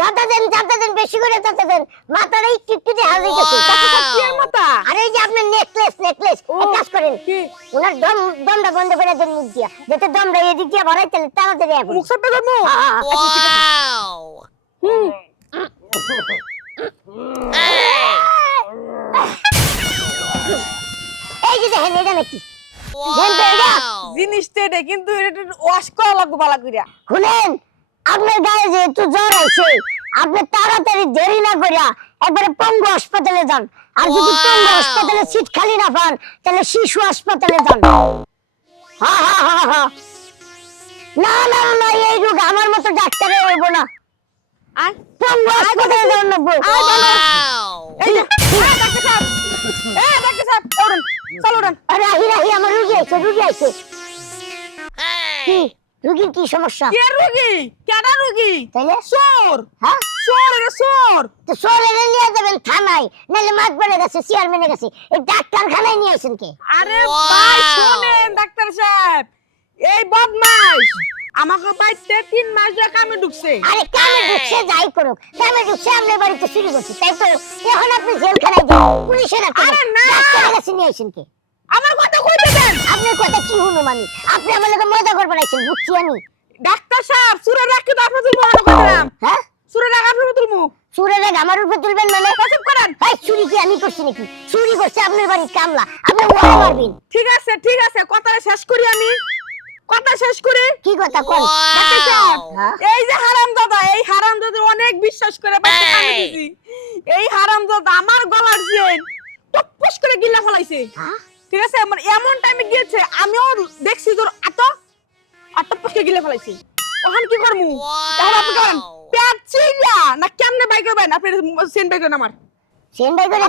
যাতে দেন যাতে দেন বেশি করে যাতে দেন হাজির গেছে কি মাথা? আরে এই যে আপনার নেকলেস নেকলেস এক কাজ করেন। কি? ওনার দম দমটা বন্ধ করে দেন মুখ দিয়া। যাতে দমটা এদিক দিয়ে ভরাই তাহলে তাড়াতাড়ি এখন মুখ সাপে ধরবো হুম। এই যে দেখেন এটা নাকি? জিনিসটা এটা কিন্তু এটা ওয়াশ করা লাগবে ভালো করিয়া শুনেন আপনার গায়ে যেহেতু জ্বর আছে আপনি তাড়াতাড়ি দেরি না করিয়া একবারে পঙ্গু হাসপাতালে যান। আর যদি পঙ্গু হাসপাতালে সিট খালি না পান তাহলে শিশু হাসপাতালে যান। হা হা হা হা। না না না এই রোগ আমার মতো ডাক্তারে হইব না। আয় পঙ্গু হাসপাতালে যান লাগবো এই যে এই ডাক্তার সাহেব। এই ডাক্তার সাহেব ওড়ন চল আরে আহি আহি আমার রুগী আছে রুগী আছে কি? রুগীর কি সমস্যা? কে রোগী? কেডা রোগী? তাইলে? চোর! হ্যাঁ? চোর রে চোর! তো সোলেরে নিয়ে যাবেন থানায় নাহলে মাতবারের কাছে চেয়ারম্যানের কাছে। এই ডাক্তারখানায় নিয়ে আসেন কে? আরে ভাই শুনেন ডাক্তার সাহেব। এই বদমাস আমাকে বাইতে তিন মাস ধরে কামে ঢুকছে। আরে কামে ঢুকছে যাই করুক। কামে ঢুকছে আপনার বাড়িতে শুরু করছে তাই তো? এখন আপনি জেলখানায় যান। পুলিশের আরে না! ডাক্তারের কাছে নিয়ে আসেন কে? আমার কথা আপনার কথা কি হলো আমি? আপনি আমার লোকে মজা করবার আইছেন বুঝছি আমি। ডাক্তার সাহেব সুরে রাখতে তো আপনার তুলবো মনে করলাম হ্যাঁ? সুরে রাখ আপনার তুলবো। চুরের আগে আমার উপরে তুলবেন মানে? কসম করেন। ভাই চুরি কি আমি করছি নাকি? চুরি করছে আপনার বাড়ির কামলা। আপনি ওরা মারবেন। ঠিক আছে ঠিক আছে কথাটা শেষ করি আমি। কথা শেষ করি। কি কথা কোন? ডাক্তার সাহেব হ্যাঁ? এই যে হারাম দাদা এই হারাম দাদা অনেক বিশ্বাস করে এই! হারাম দাদা আমার গলার চেন টপস করে গিলা ফলাইছে। হ্যাঁ? ঠিক আছে? মানে এমন টাইমে গিয়েছে আমিও দেখছি তোর এত আত আটপকে গিলে ফেলাইছি। ওখান কি করমু? এখন আপনি করেন পেট চিল্লা না কেমনে বাই করবেন? আপনি সেন বাই করেন আমার। সেন ভাই করে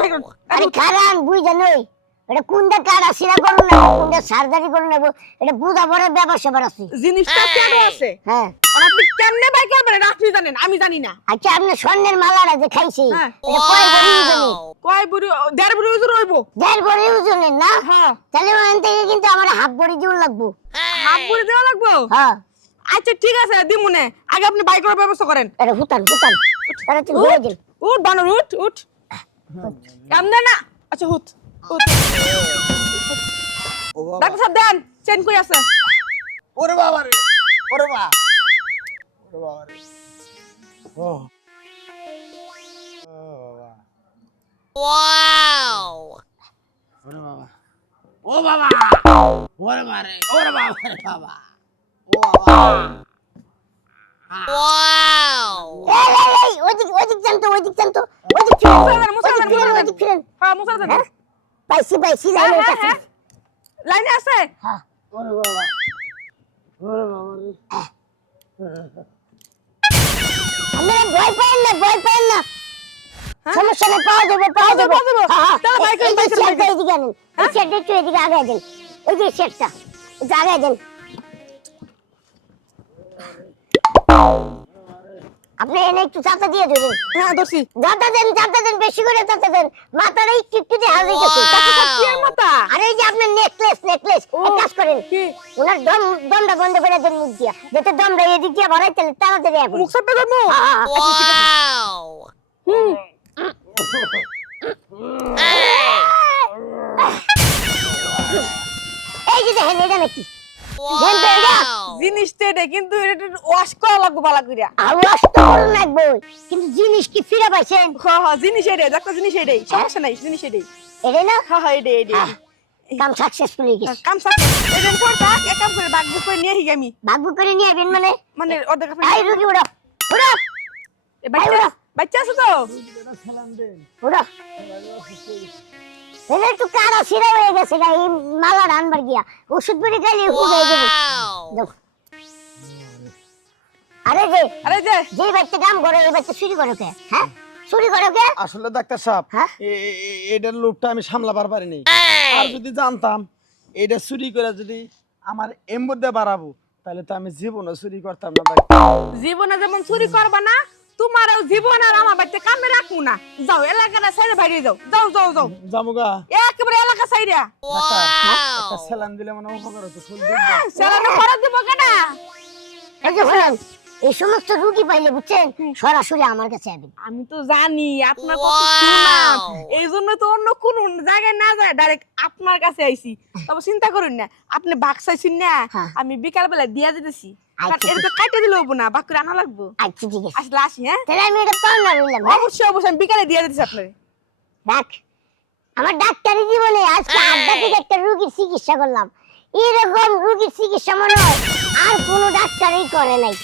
বাই আরে খারান বুঝছেন ওই। এটা কোনটা কার আসিরা করুন না কোনটা সার্জারি করুন নেব এটা বুঝা বড় ব্যবসা বড় আছে। জিনিসটা কেন আছে? হ্যাঁ। আপনি কেমনে বাই করবেন? এটা আপনি জানেন আমি জানি না। আচ্ছা আপনি স্বর্ণের মালাটা যে খাইছি হ্যাঁ। এটা কয় কয় বুড়ি দেড় বুড়ি ওজন হইব? দেড় ভরি ওজনের না হ্যাঁ। তাহলে ওখান থেকে কিন্তু আমার হাফ ভরি জোর লাগবো। হাফ বুড়ি দেওয়া লাগবো? হ্যাঁ। আচ্ছা ঠিক আছে দিমুনে। আগে আপনি বাই করার ব্যবস্থা করেন। এটা হুতান হুতান তাহলে তুই ঘুরে দিন। উঠ বানর উঠ উঠ। কেমনে না? আচ্ছা হুত হুত ডাক্তার সাহেব দেন চেন কই আছে? ওরে বাবা রে ওরে বাবা। ওরে বাবা রে। ও। ও বাবা ওরে বাবা। ও বাবা! ওরে বাবা ওরে বাবা রে বাবা। ও বাবা। এই এই এই ওদিক ওদিক যান তো ওদিক যান তো। ওদিক ফিরেন মুসা দেন, মুসা ওদিক ফিরেন। ওদিক ফিরেন হ্যাঁ মুসা দেন হ্যাঁ? পাইছি পাইছি হ্যাঁ, লাইনের হ্যাঁ, হ্যাঁ। লাইনে আছে? হ্যাঁ। ওরে বাবা। ওরে বাবা রে। আপনারা ভয় পান না ভয় পান না? সমস্যা নেই পাওয়া যাবে পাওয়া যাবে। হ্যাঁ, হ্যাঁ। এই যে বাইকের- এদিকে আনুন। এই চেয়ারটা একটু এদিকে আগে দেন। এই যে চেয়ারটা একটু দেন। আপনি এনে একটু চাতা দিয়ে দেবেন। হ্যাঁ দর্শি যাতা দেন যাতা দেন বেশি করে যাতা দেন। মাথাটা একটু একটু দিয়ে হাজির গেছে কি মাথা? আরে এই যে আপনার নেকলেস নেকলেস এক কাজ করেন। কি? ওনার দম দমটা বন্ধ করে দেন মুখ দিয়া। যাতে দমটা এদিক দিয়ে ভরাই তাহলে তাড়াতাড়ি এখন মুখ সাপে ধরবো হ্যাঁ, হ্যাঁ। হুম এই যে দেখেন এটা নাকি দেখেন তো এটা জিনিসটা কিন্তু এটা ওয়াশ করা লাগবে ভালো করিয়া আওয়াজ তো লাগবে কিন্তু জিনিস কি ফিরে পাইছেন? হ্যাঁ হ্যাঁ জিনিস এটাই একটা জিনিস এটাই সমস্যা নাই জিনিস এটাই এটা না হ্যাঁ হ্যাঁ এটাই এটাই হ্যাঁ, কাম সাকসেসফুল হয়ে গেছে কাম সাথে এটা ফোর থাক এক কাম করে বাগ করে নিয়ে আসি আমি। ভাগ্য করে নিয়ে আসবেন মানে? মানে অর্ধেক আপনি এই রুগী উড়ো উড়ো এ বাচ্চা বাচ্চা আছে তো? উড়ো এটা একটু কারা সিরা হয়ে গেছে মালা আনবার গিয়া। ওষুধ বেড়ে হয়ে যাবে। দেখো। আরে যে আরে যে। যে বাচ্চা কাম করে এই বাচ্চা চুরি করে কে? হ্যাঁ? চুরি করে কে? আসলে ডাক্তার সাহেব হ্যাঁ? এটার লোভটা আমি সামলাবার পারিনি। আর যদি জানতাম এটা চুরি করে যদি আমার এমবুদ্দে বাড়াবো তাহলে তো আমি জীবনও চুরি করতাম না ডাক্তার জীবনে যেমন চুরি করবা না তোমার জীবন আর আমার বাড়িতে কামে রাখব না। যাও এলাকাটা সাইডে বাইরে যাও। যাও যাও যাও। জামুগা একেবারে এলাকা সাইডে স্যালান দিলে মনে হয় উপকার হতো। সেলানো করে দিব কেনা এই যে এই সমস্ত রুগী পাইলে বুঝছেন সরাসরি আমার কাছে আমি তো জানি আপনার কত সুনাম এই জন্য তো অন্য কোন জায়গায় না যায় ডাইরেক্ট আপনার কাছে আইছি। তবে চিন্তা করুন না আপনি বাক চাইছেন না হ্যাঁ। আমি বিকাল বেলা দিয়া দিতেছি। এটা তো কাটে দিলে হব না বাক আনা লাগবো। ঠিক আছে। আসলে হ্যাঁ? আমি এটা পাওনা রইলাম হ্যাঁ? অবশ্যই অবশ্যই আমি বিকালে দিয়ে দিতেছি আপনার। দেখ আমার ডাক্তারি জীবনে আজকে আড্ডা থেকে একটা রুগীর চিকিৎসা করলাম। এরকম রুগীর চিকিৎসা মনে হয় আর কোনো ডাক্তারই করে নাই।